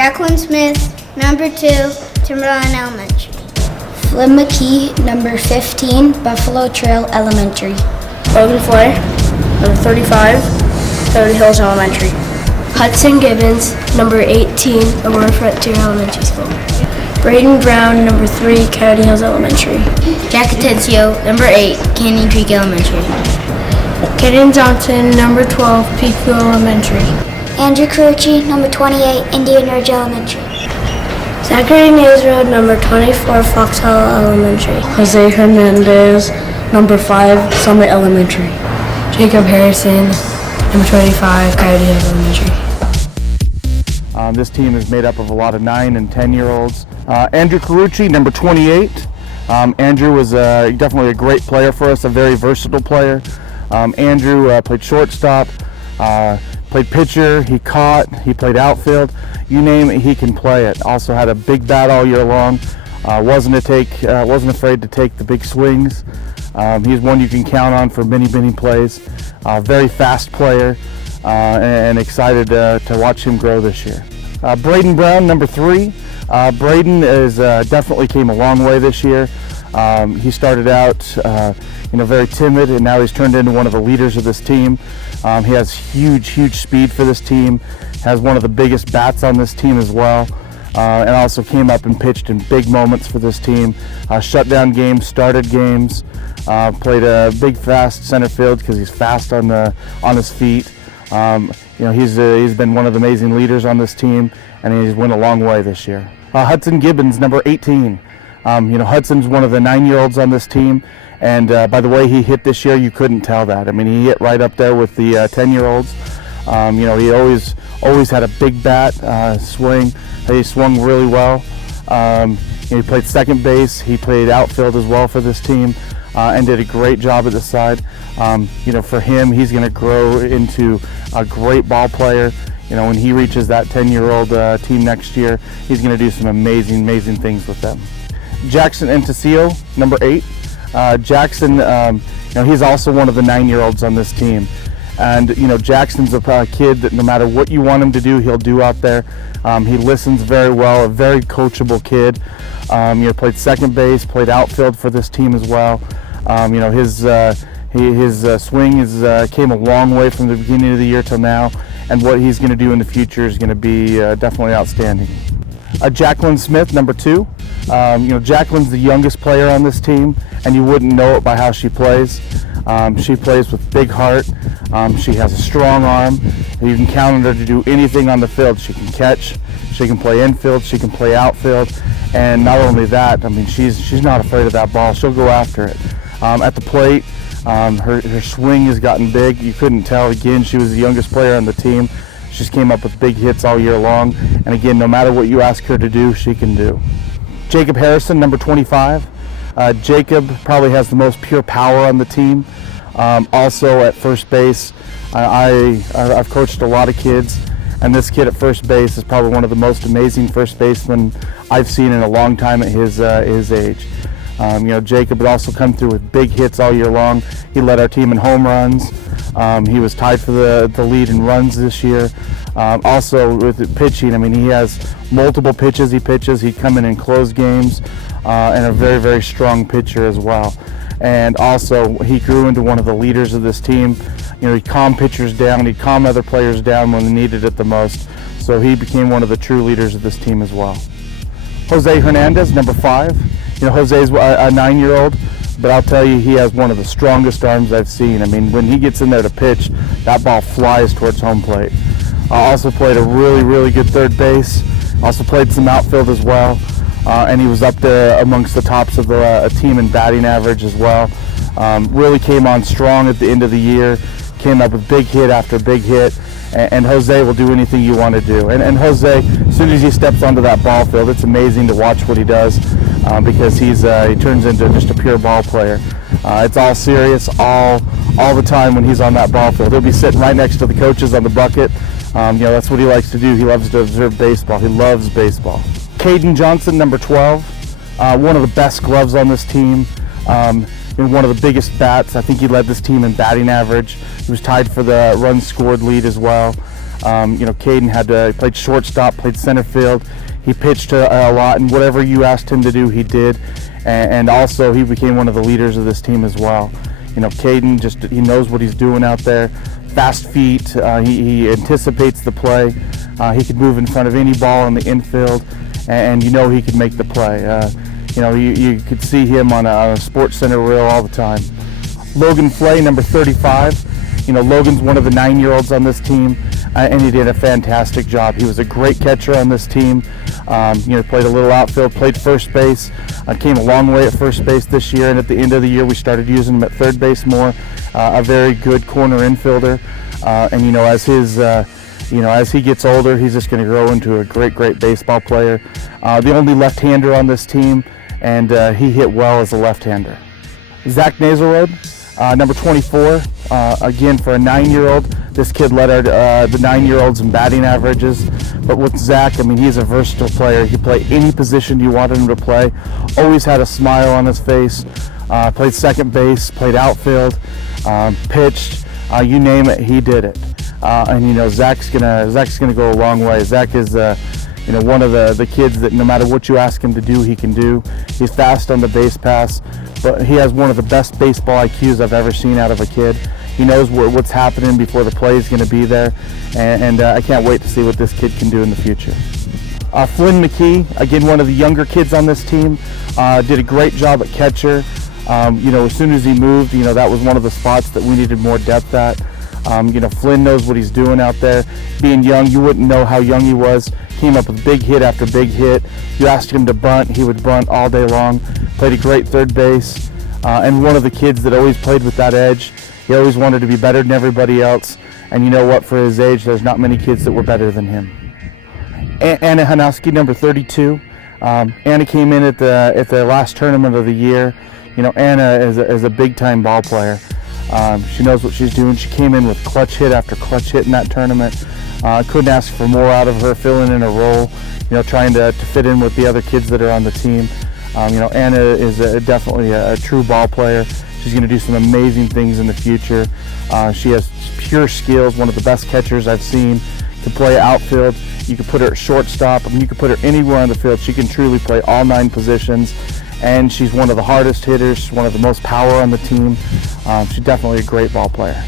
Jacqueline Smith, number 2, Timberline Elementary. Flynn McKee, number 15, Buffalo Trail Elementary. Logan Flay, number 35, Beverly Hills Elementary. Hudson Gibbons, number 18, Aurora Frontier Elementary School. Braden Brown, number 3, Coyote Hills Elementary. Jack Atencio, number 8, Canyon Creek Elementary. Kaden Johnson, number 12, Peekville Elementary. Andrew Carucci, number 28, Indian Ridge Elementary. Zachary Nazarod, number 24, Fox Hollow Elementary. Jose Hernandez, number 5, Summit Elementary. Jacob Harrison, number 25, Coyote Hills Elementary. This team is made up of a lot of 9 and 10-year-olds. Andrew Carucci, number 28. Andrew was definitely a great player for us, a very versatile player. Andrew played shortstop, played pitcher, he caught, he played outfield. You name it, he can play it. Also had a big bat all year long. Wasn't afraid to take the big swings. He's one you can count on for many plays. Very fast player, and excited to watch him grow this year. Braden Brown, number 3. Braden is definitely came a long way this year. He started out very timid, and now he's turned into one of the leaders of this team. He has huge speed for this team, has one of the biggest bats on this team as well, and also came up and pitched in big moments for this team. Shut down games, started games, played a big fast center field because he's fast on his feet. He's been one of the amazing leaders on this team, and he's went a long way this year. Hudson Gibbons, number 18. Hudson's one of the 9-year-olds on this team, and by the way he hit this year, you couldn't tell that. I mean, he hit right up there with the 10-year-olds. He always had a big bat swing. He swung really well. He played second base. He played outfield as well for this team, and did a great job at the side. For him, he's going to grow into a great ball player. When he reaches that 10-year-old team next year, he's going to do some amazing things with them. Jackson Antasio, number 8. Jackson, he's also one of the 9-year-olds on this team. And, Jackson's a kid that no matter what you want him to do, he'll do out there. He listens very well, a very coachable kid. Played second base, played outfield for this team as well. His swing came a long way from the beginning of the year till now, and what he's going to do in the future is going to be definitely outstanding. Jacqueline Smith, number 2. Jacqueline's the youngest player on this team, and you wouldn't know it by how she plays. She plays with big heart. She has a strong arm. You can count on her to do anything on the field. She can catch, she can play infield, she can play outfield, and not only that, she's not afraid of that ball. She'll go after it. At the plate, her swing has gotten big. You couldn't tell. Again, she was the youngest player on the team. She's came up with big hits all year long, and again, no matter what you ask her to do, she can do. Jacob Harrison, number 25. Jacob probably has the most pure power on the team. Also at first base, I've coached a lot of kids, and this kid at first base is probably one of the most amazing first basemen I've seen in a long time at his age. Jacob had also come through with big hits all year long. He led our team in home runs. He was tied for the lead in runs this year. Also with pitching, he has multiple pitches he pitches. He'd come in and close games, and a very strong pitcher as well. And also he grew into one of the leaders of this team. He'd calm pitchers down, he'd calm other players down when they needed it the most. So he became one of the true leaders of this team as well. Jose Hernandez, number 5. Jose's a 9-year-old, but I'll tell you, he has one of the strongest arms I've seen. When he gets in there to pitch, that ball flies towards home plate. Also played a really good third base. Also played some outfield as well, and he was up there amongst the tops of the team in batting average as well. Really came on strong at the end of the year, came up with big hit after big hit, and Jose will do anything you want to do. And Jose, as soon as he steps onto that ball field, it's amazing to watch what he does, because he turns into just a pure ball player. It's all serious all the time when he's on that ball field. He'll be sitting right next to the coaches on the bucket. That's what he likes to do. He loves to observe baseball. He loves baseball. Kaden Johnson, number 12, one of the best gloves on this team. One of the biggest bats. I think he led this team in batting average. He was tied for the runs scored lead as well. Caden played shortstop, played center field. He pitched a lot, and whatever you asked him to do, he did. And also, he became one of the leaders of this team as well. Caden he knows what he's doing out there. Fast feet. He anticipates the play. He could move in front of any ball in the infield, and he could make the play. You could see him on a Sports Center reel all the time. Logan Flay, number 35. Logan's one of the 9-year-olds on this team, and he did a fantastic job. He was a great catcher on this team. Played a little outfield, played first base, came a long way at first base this year, and at the end of the year we started using him at third base more. A very good corner infielder, as he gets older, he's just going to grow into a great baseball player. The only left-hander on this team, and he hit well as a left-hander. Zach Nazarode, number 24. Again, for a 9-year-old, this kid led the 9-year-olds in batting averages. But with Zach, he's a versatile player. He played any position you wanted him to play. Always had a smile on his face. Played second base, played outfield, pitched. You name it, he did it. Zach's gonna go a long way. Zach is one of the kids that no matter what you ask him to do, he can do. He's fast on the base pass, but he has one of the best baseball IQs I've ever seen out of a kid. He knows what's happening before the play is going to be there, and I can't wait to see what this kid can do in the future. Flynn McKee, again, one of the younger kids on this team, did a great job at catcher. As soon as he moved, that was one of the spots that we needed more depth at. Flynn knows what he's doing out there. Being young, you wouldn't know how young he was. Came up with big hit after big hit. You asked him to bunt, he would bunt all day long. Played a great third base, and one of the kids that always played with that edge. He always wanted to be better than everybody else, and you know what? For his age, there's not many kids that were better than him. Anna Hanowski, number 32. Anna came in at the last tournament of the year. Anna is a big-time ball player. She knows what she's doing. She came in with clutch hit after clutch hit in that tournament. Couldn't ask for more out of her, filling in a role, trying to fit in with the other kids that are on the team. Anna is definitely a true ball player. She's going to do some amazing things in the future. She has pure skills, one of the best catchers I've seen. Can play outfield. You can put her at shortstop. You can put her anywhere on the field. She can truly play all 9 positions. And she's one of the hardest hitters, one of the most power on the team. She's definitely a great ball player.